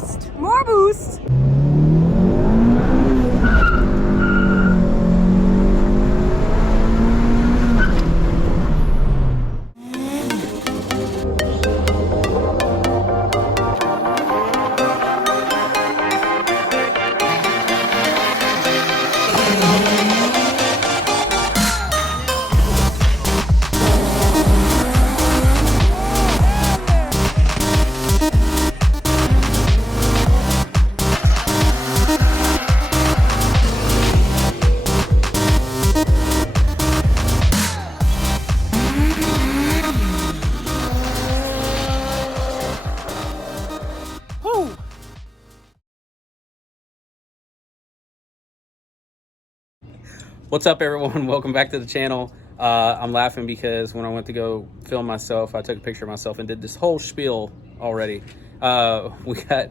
boost. More boost. What's up, everyone? Welcome back to the channel. I'm laughing because when I went to go film myself, I took a picture of myself and did this whole spiel already. We got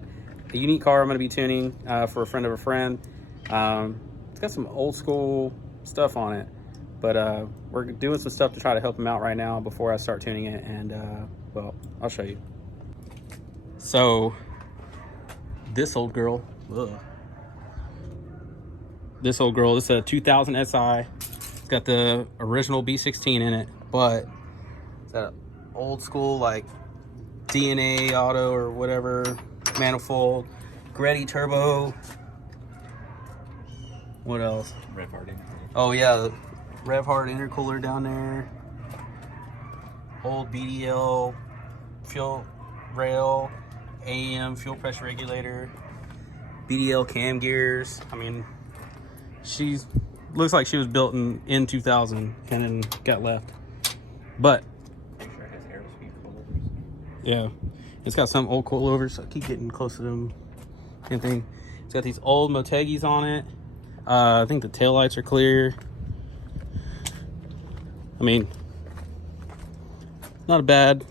a unique car I'm going to be tuning for a friend of a friend. It's got some old school stuff on it, but we're doing some stuff to try to help him out right now before I start tuning it, and well, I'll show you. So this old girl, this is a 2000 SI. It's got the original B16 in it, but it's got an old school like DNA auto or whatever manifold, Greddy turbo. What else? Rev hard intercooler. Oh yeah, Rev hard intercooler down there. Old BDL fuel rail, AM fuel pressure regulator, BDL cam gears. I mean, she's looks like she was built in 2000 and then got left, but Pretty sure it has Aerospeed coilovers. yeah, it's got some old coilovers. So I keep getting close to them. Same thing. It's got these old Motegis on it. I think the taillights are clear. I mean, not a bad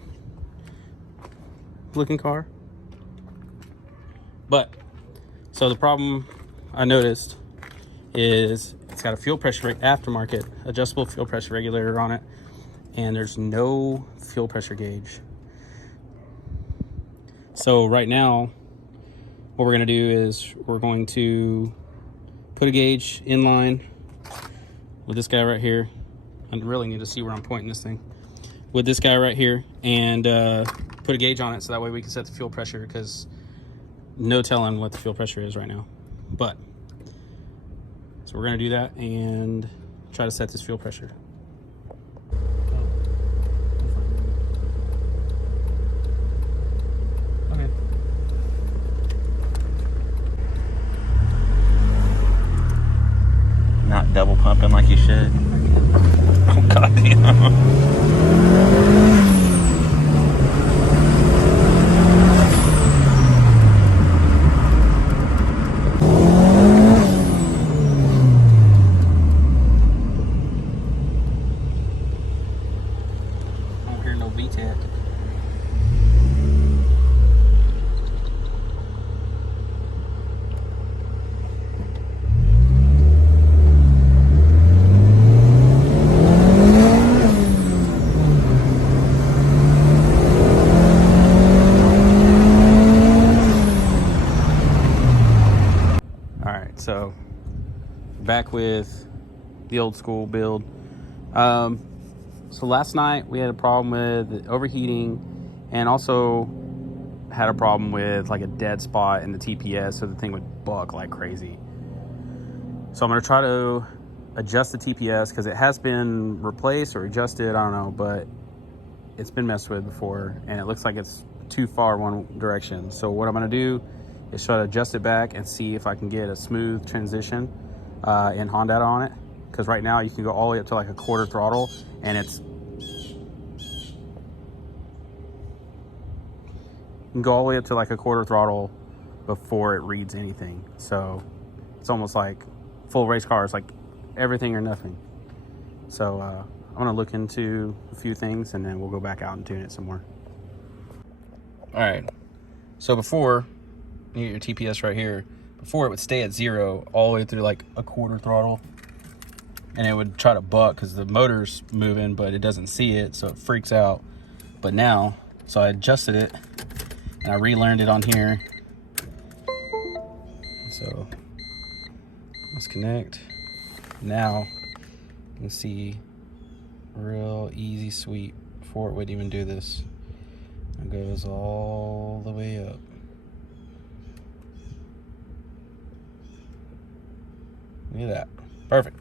looking car, but so the problem I noticed is it's got a fuel pressure aftermarket adjustable fuel pressure regulator on it, and there's no fuel pressure gauge. So right now what we're going to do is we're going to put a gauge in line with this guy right here. I really need to see where I'm pointing this thing with this guy right here, and put a gauge on it so that way we can set the fuel pressure, because no telling what the fuel pressure is right now. But so we're going to do that and try to set this fuel pressure. Okay. Not double pumping like you should. Oh, goddamn. So back with the old school build. So last night we had a problem with overheating, and also had a problem with like a dead spot in the TPS, so the thing would buck like crazy. So I'm going to try to adjust the TPS, because it has been replaced or adjusted, I don't know, but it's been messed with before and it looks like it's too far one direction. So what I'm going to do is try to adjust it back and see if I can get a smooth transition in Honda on it, because right now you can go all the way up to like a quarter throttle, and you can go all the way up to like a quarter throttle before it reads anything. So it's almost like full race cars, like everything or nothing. So I'm gonna look into a few things and then we'll go back out and tune it some more. All right, so before, you get your TPS right here, before it would stay at 0 all the way through like a quarter throttle, and it would try to buck because the motor's moving but it doesn't see it, so it freaks out. But now, so I adjusted it and I relearned it on here, So let's connect. Now you can see real easy sweep. Before it wouldn't even do this. It goes all the way up. Look at that. Perfect.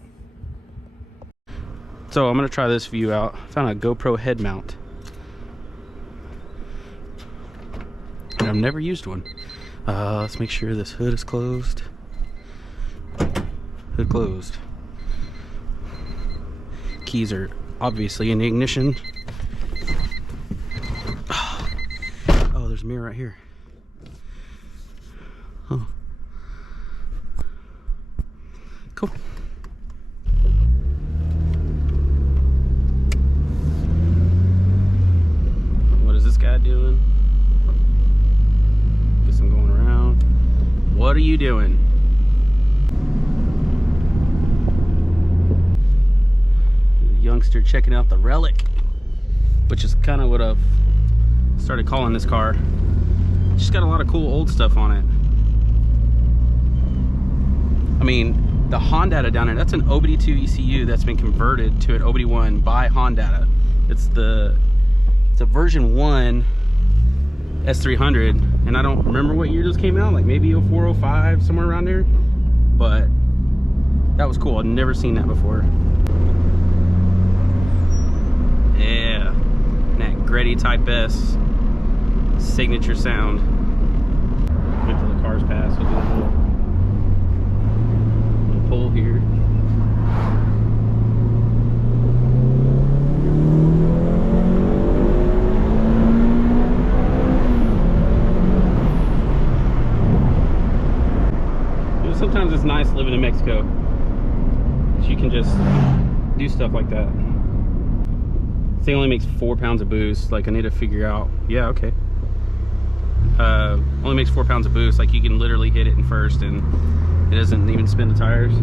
So I'm gonna try this view out. I found a GoPro head mount. And I've never used one. Let's make sure this hood is closed. Hood closed. Keys are obviously in the ignition. Oh, there's a mirror right here. Oh. Cool. What is this guy doing? Guess I'm going around. What are you doing? The youngster checking out the Relic, which is kind of what I've started calling this car. It's just got a lot of cool old stuff on it. I mean, the Honda down there, that's an AWD2 ECU that's been converted to an AWD1 by Honda. It's a version 1 S300, and I don't remember what year this came out, like maybe 04, 05, somewhere around there. But that was cool. I've never seen that before. Yeah, that Gretty Type S signature sound. Wait till the cars pass. We'll do a little pull here. Sometimes it's nice living in Mexico. You can just do stuff like that. This thing only makes 4 pounds of boost. Like, I need to figure out. Yeah, okay. Only makes 4 pounds of boost. Like, you can literally hit it in first and it doesn't even spin the tires.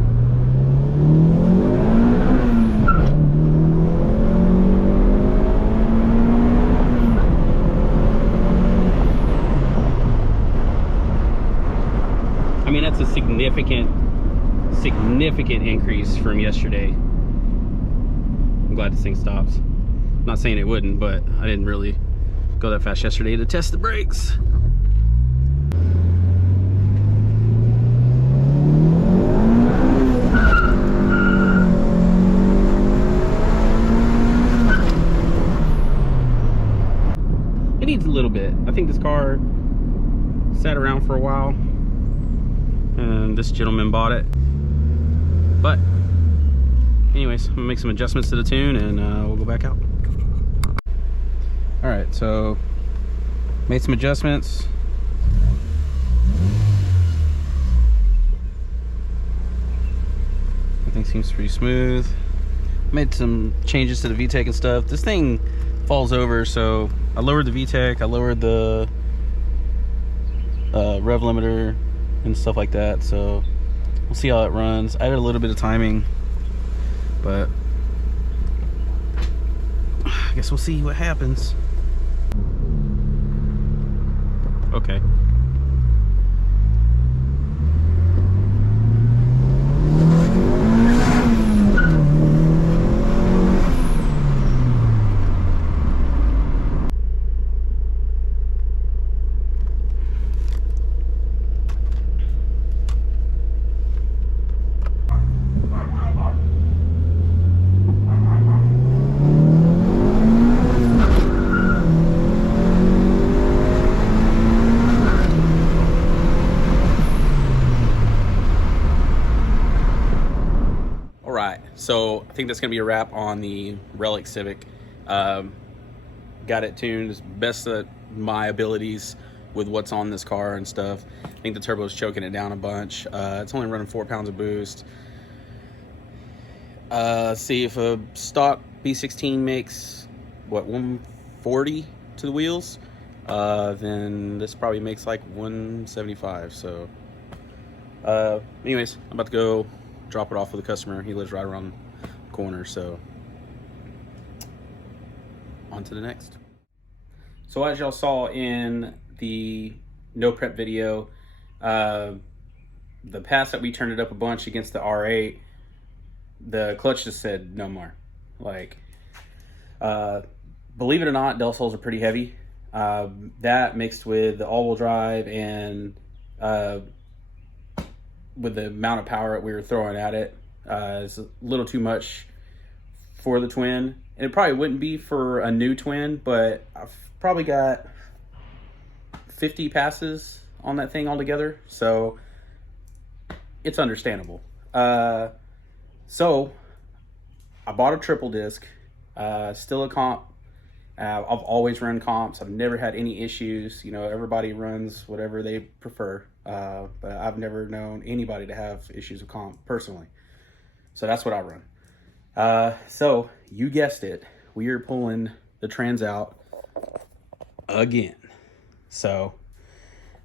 I mean, that's a significant increase from yesterday. I'm glad this thing stops. I'm not saying it wouldn't, but I didn't really go that fast yesterday to test the brakes. It needs a little bit. I think this car sat around for a while, and this gentleman bought it. But anyways, I'm gonna make some adjustments to the tune, and we'll go back out. All right, so made some adjustments. Everything seems pretty smooth. Made some changes to the VTEC and stuff. This thing falls over, so I lowered the VTEC, I lowered the rev limiter and stuff like that, so we'll see how it runs. I added a little bit of timing, but I guess we'll see what happens. Okay. So I think that's gonna be a wrap on the Relic Civic. Got it tuned as best of my abilities with what's on this car and stuff. I think the turbo is choking it down a bunch. It's only running 4 pounds of boost. See, if a stock B16 makes what, 140 to the wheels, then this probably makes like 175. So anyways, I'm about to go drop it off with a customer. He lives right around the corner, so on to the next. So as y'all saw in the no prep video, the pass that we turned it up a bunch against the R8, the clutch just said no more. Like, believe it or not, Del Sols are pretty heavy. That mixed with the all-wheel drive and with the amount of power that we were throwing at it, is a little too much for the twin. And it probably wouldn't be for a new twin, but I've probably got 50 passes on that thing altogether, so it's understandable. So I bought a triple disc, still a comp. I've always run comps. I've never had any issues. You know, everybody runs whatever they prefer, but I've never known anybody to have issues with comp personally. So that's what I run. So you guessed it, we are pulling the trans out again. So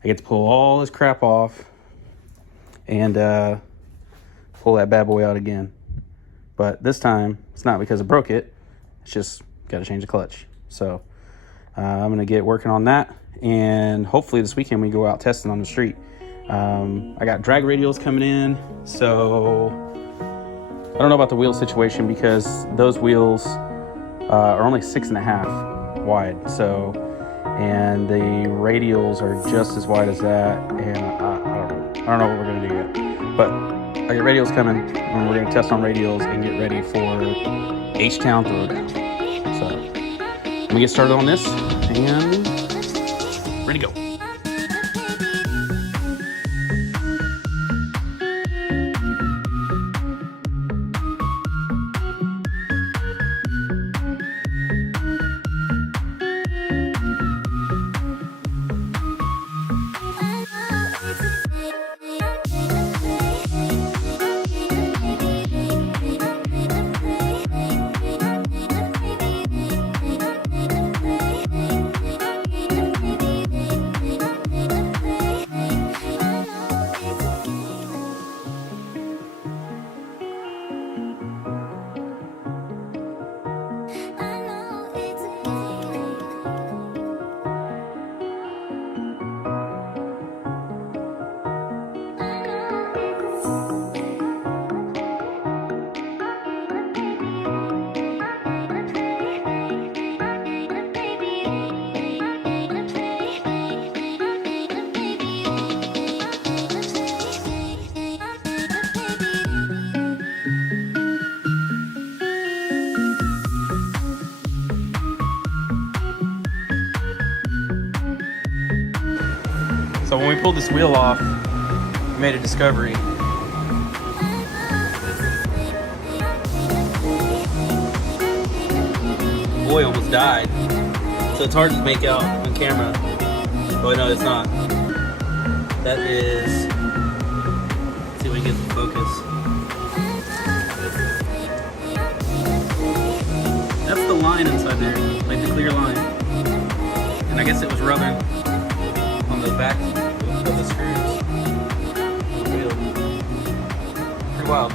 I get to pull all this crap off and pull that bad boy out again. But this time, it's not because I broke it. It's just got to change the clutch. So I'm going to get working on that. And hopefully this weekend we go out testing on the street. I got drag radials coming in. So I don't know about the wheel situation because those wheels are only 6.5 wide. So, and the radials are just as wide as that. And I don't know what we're going to do yet. But I got radials coming, and we're going to test on radials and get ready for H-Town Throwdown. So I'm going to get started on this, and ready to go. So when we pulled this wheel off, we made a discovery. Boy almost died. So it's hard to make out on camera. Oh no, it's not. That is, let's see if we can get the focus. That's the line inside there, like the clear line. And I guess it was rubbing on the back of the screws. Wheel. Pretty wild.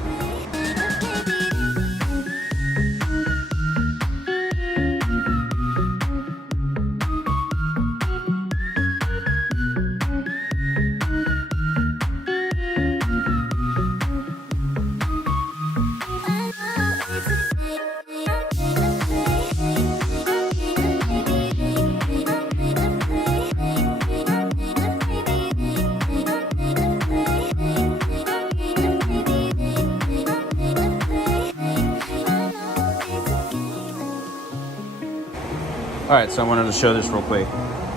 Alright, so I wanted to show this real quick.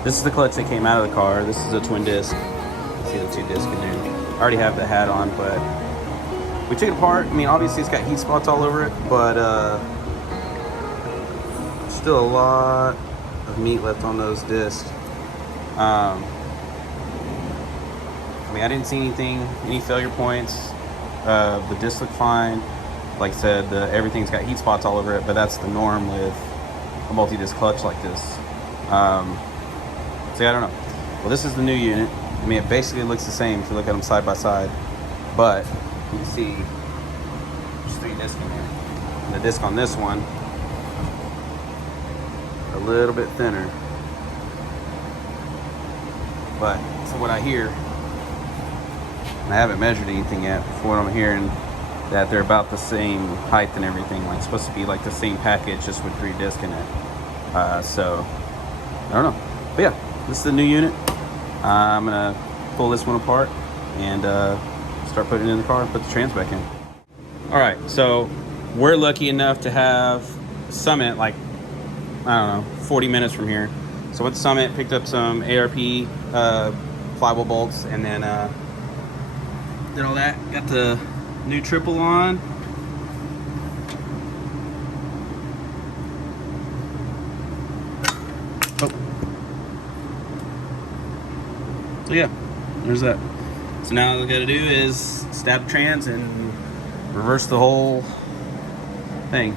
This is the clutch that came out of the car. This is a twin disc. See the two discs in there. I already have the hat on, but we took it apart. I mean, obviously it's got heat spots all over it, but still a lot of meat left on those discs. I mean, I didn't see any failure points. The discs look fine. Like I said, everything's got heat spots all over it, but that's the norm with a multi-disc clutch like this. So I don't know. Well, this is the new unit. I mean, it basically looks the same if you look at them side by side, but you can see there's 3 discs in there. And the disc on this one, a little bit thinner. But from what I hear, I haven't measured anything yet. For what I'm hearing, that they're about the same height and everything. Like, supposed to be like the same package, just with 3 discs in it. So I don't know. But yeah, this is the new unit. I'm gonna pull this one apart and start putting it in the car and put the trans back in. All right, so we're lucky enough to have Summit, like, I don't know, 40 minutes from here. So with Summit, picked up some ARP flywheel bolts, and then did all that. Got the new triple on. Oh. So yeah, there's that. So now all I gotta do is stab trans and reverse the whole thing.